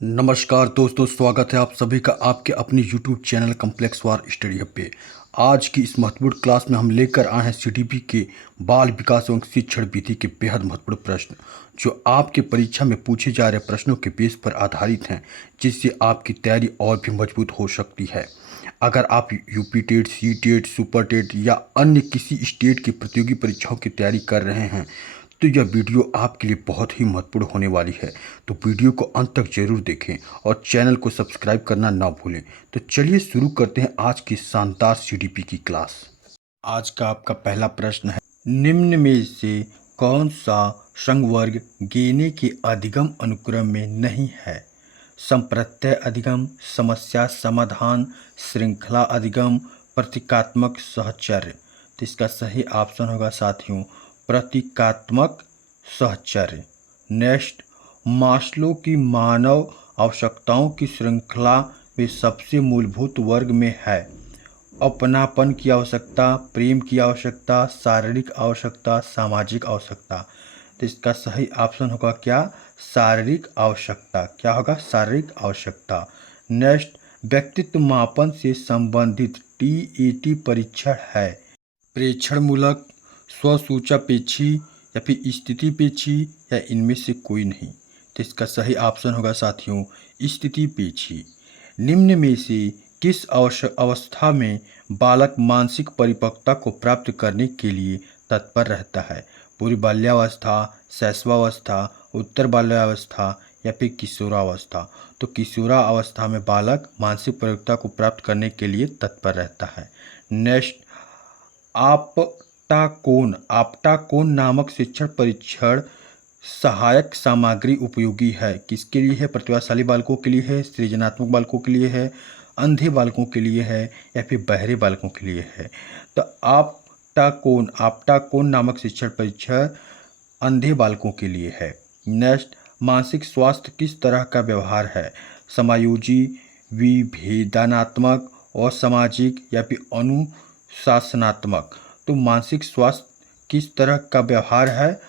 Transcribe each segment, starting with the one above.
नमस्कार दोस्तों, स्वागत है आप सभी का आपके अपने YouTube चैनल कॉम्प्लेक्स वार स्टडी हब पे। आज की इस महत्वपूर्ण क्लास में हम लेकर आए हैं सीडीपी के बाल विकास एवं शिक्षण विधि के बेहद महत्वपूर्ण प्रश्न, जो आपके परीक्षा में पूछे जा रहे प्रश्नों के बेस पर आधारित हैं, जिससे आपकी तैयारी और भी मजबूत हो सकती है। अगर आप UP TET, C TET, super TET या अन्य किसी स्टेट की प्रतियोगी परीक्षाओं की तैयारी कर रहे हैं तो यह वीडियो आपके लिए बहुत ही महत्वपूर्ण होने वाली है। तो वीडियो को अंत तक जरूर देखें और चैनल को सब्सक्राइब करना ना भूलें। तो चलिए शुरू करते हैं आज की शानदार सीडीपी की क्लास। आज का आपका पहला प्रश्न है, निम्न में से कौन सा संवर्ग गेने के अधिगम अनुक्रम में नहीं है? संप्रत्यय अधिगम, समस्या समाधान, श्रृंखला अधिगम, प्रतीकात्मक सहचर्य। तो इसका सही ऑप्शन होगा साथियों प्रतीकात्मक सहचर्य। नेक्स्ट, मास्लो की मानव आवश्यकताओं की श्रृंखला में सबसे मूलभूत वर्ग में है अपनापन की आवश्यकता, प्रेम की आवश्यकता, शारीरिक आवश्यकता, सामाजिक आवश्यकता। तो इसका सही ऑप्शन होगा क्या? शारीरिक आवश्यकता। क्या होगा? शारीरिक आवश्यकता। नेक्स्ट, व्यक्तित्व मापन से संबंधित टीईटी परीक्षण है प्रेक्षण मूलक, स्वसूचापेक्षी या फिर स्थिति पेक्षी या इनमें से कोई नहीं। तो इसका सही ऑप्शन होगा साथियों स्थिति पेक्षी। निम्न में से किस अवस्था में बालक मानसिक परिपक्वता को प्राप्त करने के लिए तत्पर रहता है? पूर्व बाल्यावस्था, शैशवावस्था, उत्तर बाल्यावस्था या फिर किशोरावस्था। तो किशोरावस्था में बालक मानसिक परिपक्वता को प्राप्त करने के लिए तत्पर रहता है। नेक्स्ट, आपटाकोन नामक शिक्षण परीक्षण सहायक सामग्री उपयोगी है किसके लिए है? प्रतिभाशाली बालकों के लिए है, सृजनात्मक बालकों के लिए है, अंधे बालकों के लिए है या फिर बहरे बालकों के लिए है? तो आपटाकोन नामक शिक्षण परीक्षण अंधे बालकों के लिए है। नेक्स्ट, मानसिक स्वास्थ्य किस तरह का व्यवहार है? समायोजी, विभेदनात्मक और सामाजिक या फिर अनुशासनात्मक। तो मानसिक स्वास्थ्य किस तरह का व्यवहार है?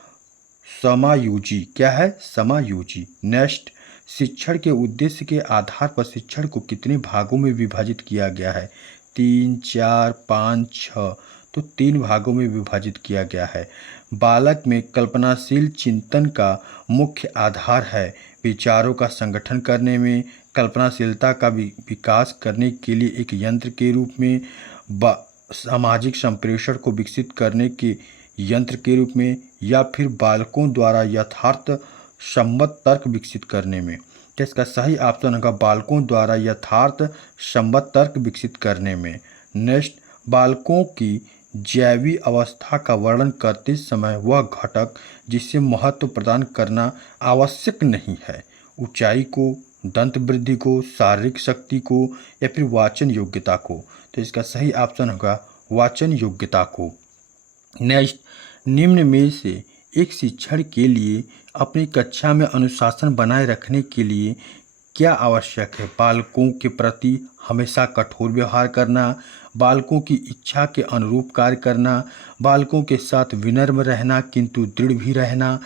समायोजी। क्या है? समायोजी। नेक्स्ट, शिक्षण के उद्देश्य के आधार पर शिक्षण को कितने भागों में विभाजित किया गया है? 3, 4, 5, 6। तो 3 भागों में विभाजित किया गया है। बालक में कल्पनाशील चिंतन का मुख्य आधार है विचारों का संगठन करने में, कल्पनाशीलता का विकास करने के लिए एक यंत्र के रूप में, सामाजिक संप्रेषण को विकसित करने के यंत्र के रूप में, या फिर बालकों द्वारा यथार्थ सम्मत तर्क विकसित करने में। तो इसका सही ऑप्शन होगा बालकों द्वारा यथार्थ सम्मत तर्क विकसित करने में। नेक्स्ट, बालकों की जैविक अवस्था का वर्णन करते समय वह घटक जिसे महत्व प्रदान करना आवश्यक नहीं है, ऊंचाई को, दंत वृद्धि को, शारीरिक शक्ति को या फिर वाचन योग्यता को। तो इसका सही ऑप्शन होगा वाचन योग्यता को। नेक्स्ट, निम्न में से एक शिक्षण के लिए अपनी कक्षा में अनुशासन बनाए रखने के लिए क्या आवश्यक है? बालकों के प्रति हमेशा कठोर व्यवहार करना, बालकों की इच्छा के अनुरूप कार्य करना, बालकों के साथ विनम्र रहना किंतु दृढ़ भी रहना,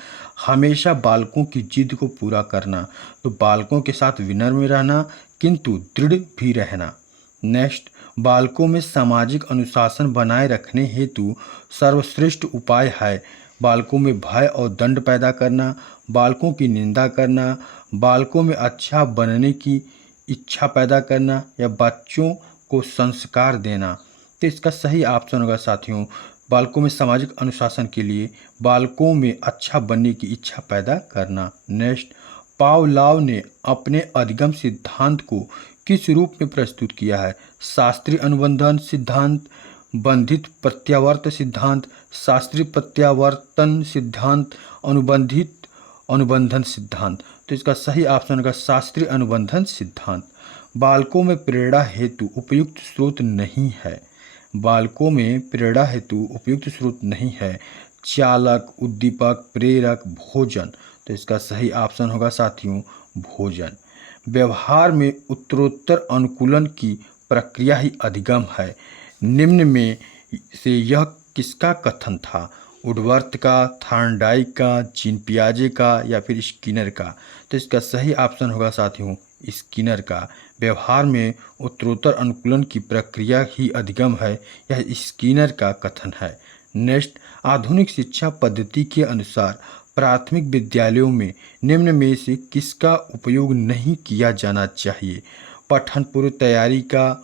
हमेशा बालकों की जिद को पूरा करना। तो बालकों के साथ विनम्र रहना किंतु दृढ़ भी रहना। नेक्स्ट, बालकों में सामाजिक अनुशासन बनाए रखने हेतु सर्वश्रेष्ठ उपाय है बालकों में भय और दंड पैदा करना, बालकों की निंदा करना, बालकों में अच्छा बनने की इच्छा पैदा करना या बच्चों को संस्कार देना। तो इसका सही ऑप्शन होगा साथियों बालकों में सामाजिक अनुशासन के लिए बालकों में अच्छा बनने की इच्छा पैदा करना। नेक्स्ट, पावलोव ने अपने अधिगम सिद्धांत को किस रूप में प्रस्तुत किया है? शास्त्रीय अनुबंधन सिद्धांत, बंधित प्रत्यावर्त सिद्धांत, शास्त्रीय प्रत्यावर्तन सिद्धांत, अनुबंधित अनुबंधन सिद्धांत। तो इसका सही ऑप्शन होगा शास्त्रीय अनुबंधन सिद्धांत। बालकों में प्रेरणा हेतु उपयुक्त स्रोत नहीं है, बालकों में प्रेरणा हेतु उपयुक्त स्रोत नहीं है चालक, उद्दीपक, प्रेरक, भोजन। तो इसका सही ऑप्शन होगा साथियों भोजन। व्यवहार में उत्तरोत्तर अनुकूलन की प्रक्रिया ही अधिगम है। निम्न में से यह किसका कथन था? वुडवर्थ का, थॉर्नडाइक का, जीन पियाजे का या फिर स्किनर का? तो इसका सही ऑप्शन होगा साथियों स्किनर का। व्यवहार में उत्तरोत्तर अनुकूलन की प्रक्रिया ही अधिगम है, यह स्किनर का कथन है। नेक्स्ट, आधुनिक शिक्षा पद्धति के अनुसार प्राथमिक विद्यालयों में निम्न में से किसका उपयोग नहीं किया जाना चाहिए? पठन पूर्व तैयारी का,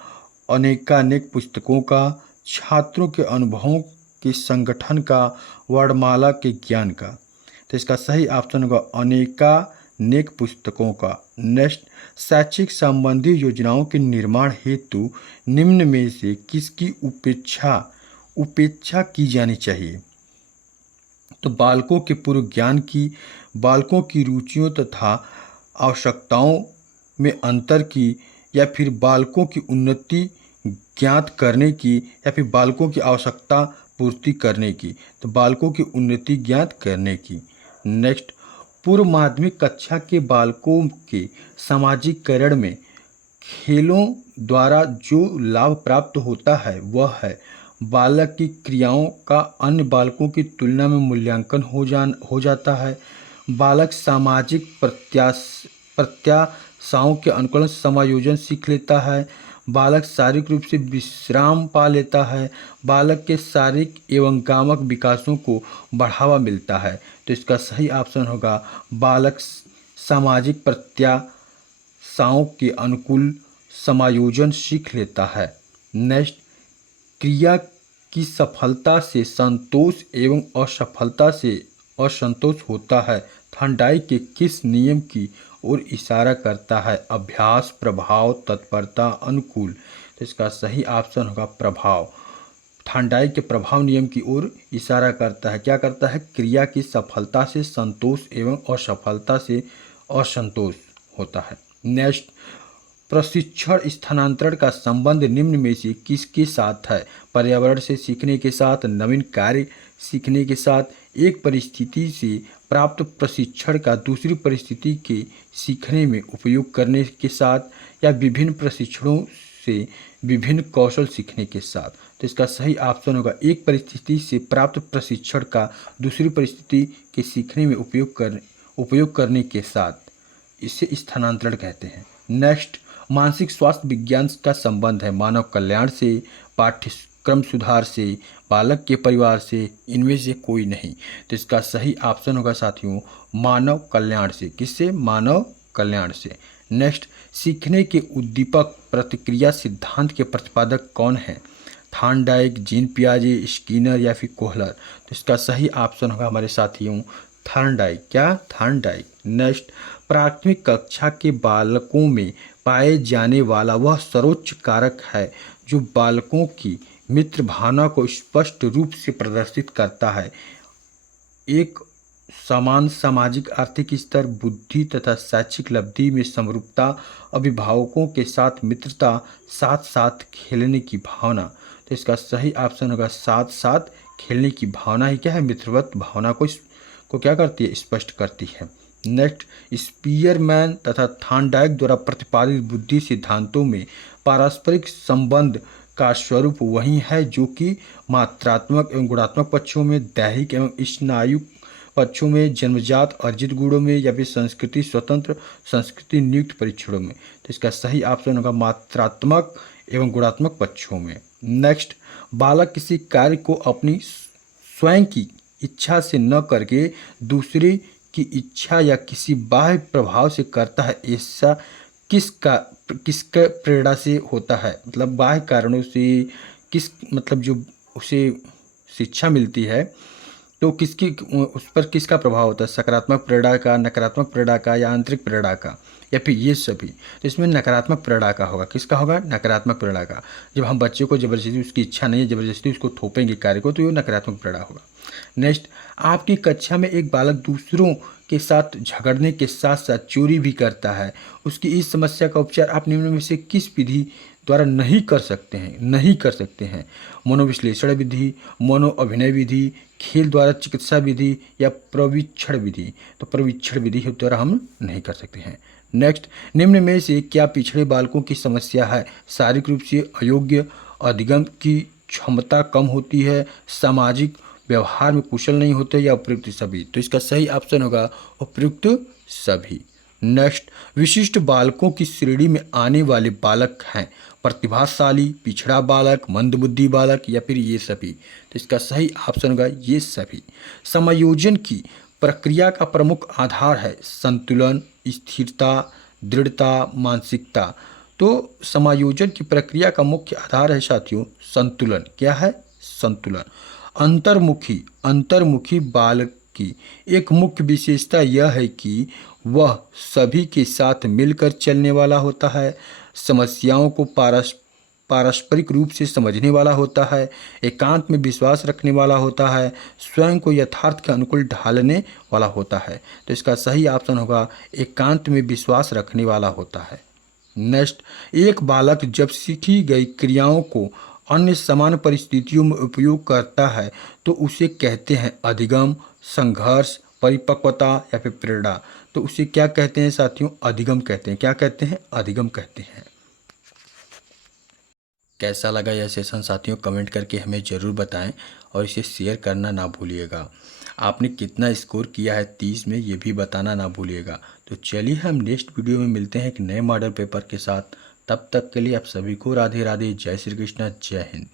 अनेकानेक पुस्तकों का, छात्रों के अनुभवों के संगठन का, वर्णमाला के ज्ञान का? तो इसका सही ऑप्शन होगा अनेकानेक पुस्तकों का। नेक्स्ट, शैक्षिक संबंधी योजनाओं के निर्माण हेतु निम्न में से किसकी उपेक्षा की जानी चाहिए? तो बालकों के पूर्व ज्ञान की, बालकों की रुचियों तथा आवश्यकताओं में अंतर की, या फिर बालकों की उन्नति ज्ञात करने की, या फिर बालकों की आवश्यकता पूर्ति करने की? तो बालकों की उन्नति ज्ञात करने की। नेक्स्ट, पूर्व माध्यमिक कक्षा के बालकों के सामाजिकरण में खेलों द्वारा जो लाभ प्राप्त होता है वह है बालक की क्रियाओं का अन्य बालकों की तुलना में मूल्यांकन हो जाता है, बालक सामाजिक प्रत्याशाओं के अनुकूल समायोजन सीख लेता है, बालक शारीरिक रूप से विश्राम पा लेता है, बालक के शारीरिक एवं गामक विकासों को बढ़ावा मिलता है। तो इसका सही ऑप्शन होगा बालक सामाजिक प्रत्याशाओं के अनुकूल समायोजन सीख लेता है। नेक्स्ट, क्रिया की सफलता से संतोष एवं असफलता से असंतोष होता है, थॉर्नडाइक के किस नियम की ओर इशारा करता है? अभ्यास, प्रभाव, तत्परता, अनुकूल? तो इसका सही ऑप्शन होगा प्रभाव। थॉर्नडाइक के प्रभाव नियम की ओर इशारा करता है। क्या करता है? क्रिया की सफलता से संतोष एवं असफलता से असंतोष होता है। नेक्स्ट, प्रशिक्षण स्थानांतरण का संबंध निम्न में से किसके साथ है? पर्यावरण से सीखने के साथ, नवीन कार्य सीखने के साथ, एक परिस्थिति से प्राप्त प्रशिक्षण का दूसरी परिस्थिति के सीखने में उपयोग करने के साथ, या विभिन्न प्रशिक्षणों से विभिन्न कौशल सीखने के साथ? तो इसका सही ऑप्शन होगा एक परिस्थिति से प्राप्त प्रशिक्षण का दूसरी परिस्थिति के सीखने में उपयोग करने के साथ, इसे स्थानांतरण कहते हैं। नेक्स्ट, मानसिक स्वास्थ्य विज्ञान का संबंध है मानव कल्याण से, पाठ्यक्रम सुधार से, बालक के परिवार से, इनमें से कोई नहीं? तो इसका सही ऑप्शन होगा साथियों मानव कल्याण से। किससे? मानव कल्याण से। नेक्स्ट, सीखने के उद्दीपक प्रतिक्रिया सिद्धांत के प्रतिपादक कौन है? थॉर्नडाइक, जीन पियाजे, स्किनर या फिर कोहलर? तो इसका सही ऑप्शन होगा हमारे साथियों थॉर्नडाइक। क्या? थॉर्नडाइक। नेक्स्ट, प्राथमिक कक्षा के बालकों में पाए जाने वाला वह सर्वोच्च कारक है जो बालकों की मित्र भावना को स्पष्ट रूप से प्रदर्शित करता है। एक समान सामाजिक आर्थिक स्तर, बुद्धि तथा शैक्षिक लब्धि में समरूपता, अभिभावकों के साथ मित्रता, साथ साथ खेलने की भावना? तो इसका सही ऑप्शन होगा साथ साथ खेलने की भावना ही क्या है? मित्रवत भावना को क्या करती है? स्पष्ट करती है। नेक्स्ट, स्पीयरमैन तथा थॉर्नडाइक द्वारा प्रतिपादित बुद्धि सिद्धांतों में पारस्परिक संबंध का स्वरूप वही है जो कि मात्रात्मक एवं गुणात्मक पक्षों में, दैहिक एवं स्नायु पक्षों में, जन्मजात अर्जित गुणों में, या फिर संस्कृति स्वतंत्र संस्कृति नियुक्त परीक्षणों में? तो इसका सही ऑप्शन होगा मात्रात्मक एवं गुणात्मक पक्षों में। नेक्स्ट, बालक किसी कार्य को अपनी स्वयं की इच्छा से न करके दूसरे की इच्छा या किसी बाह्य प्रभाव से करता है, ऐसा किसका प्रेरणा से होता है? मतलब बाह्य कारणों से मतलब जो उसे शिक्षा मिलती है तो उस पर किसका प्रभाव होता है? सकारात्मक प्रेरणा का, नकारात्मक प्रेरणा का, या आंतरिक प्रेरणा का, या फिर ये सभी? तो इसमें नकारात्मक प्रेरणा का होगा। किसका होगा? नकारात्मक प्रेरणा का। जब हम बच्चे को जबरदस्ती, उसकी इच्छा नहीं है, जबरदस्ती उसको थोपेंगे कार्य को, तो ये नकारात्मक प्रेरणा होगा। नेक्स्ट, आपकी कक्षा में एक बालक दूसरों के साथ झगड़ने के साथ साथ चोरी भी करता है, उसकी इस समस्या का उपचार आप निम्न में से किस विधि द्वारा नहीं कर सकते हैं? मनोविश्लेषण विधि, मनो अभिनय विधि, खेल द्वारा चिकित्सा विधि, या प्रशिक्षण विधि? तो प्रशिक्षण विधि के द्वारा हम नहीं कर सकते हैं। नेक्स्ट, निम्न में से क्या पिछड़े बालकों की समस्या है? शारीरिक रूप से अयोग्य, अधिगम की क्षमता कम होती है, सामाजिक व्यवहार में कुशल नहीं होते या उपयुक्त सभी। तो इसका सही ऑप्शन होगा उपयुक्त सभी। नेक्स्ट, विशिष्ट बालकों की श्रेणी में आने वाले बालक हैं प्रतिभाशाली, पिछड़ा बालक, मंदबुद्धि बालक या फिर ये सभी। तो इसका सही ऑप्शन होगा ये सभी। समायोजन की प्रक्रिया का प्रमुख आधार है संतुलन, स्थिरता, दृढ़ता, मानसिकता। तो समायोजन की प्रक्रिया का मुख्य आधार है साथियों संतुलन। क्या है? संतुलन। अंतर्मुखी बालक की एक मुख्य विशेषता यह है कि वह सभी के साथ मिलकर चलने वाला होता है, समस्याओं को पारस्परिक रूप से समझने वाला होता है, एकांत में विश्वास रखने वाला होता है, स्वयं को यथार्थ के अनुकूल ढालने वाला होता है। तो इसका सही ऑप्शन होगा एकांत में विश्वास रखने वाला होता है। नेक्स्ट, एक बालक जब सीखी गई क्रियाओं को अन्य समान परिस्थितियों में उपयोग करता है तो उसे कहते हैं अधिगम, संघर्ष, परिपक्वता या फिर प्रेरणा। तो उसे क्या कहते हैं साथियों? अधिगम कहते हैं। क्या कहते हैं? अधिगम कहते हैं। कैसा लगा यह सेशन साथियों? कमेंट करके हमें ज़रूर बताएं और इसे शेयर करना ना भूलिएगा। आपने कितना स्कोर किया है 30 में ये भी बताना ना भूलिएगा। तो चलिए हम नेक्स्ट वीडियो में मिलते हैं एक नए मॉडल पेपर के साथ। तब तक के लिए आप सभी को राधे राधे, जय श्री कृष्ण, जय हिंद।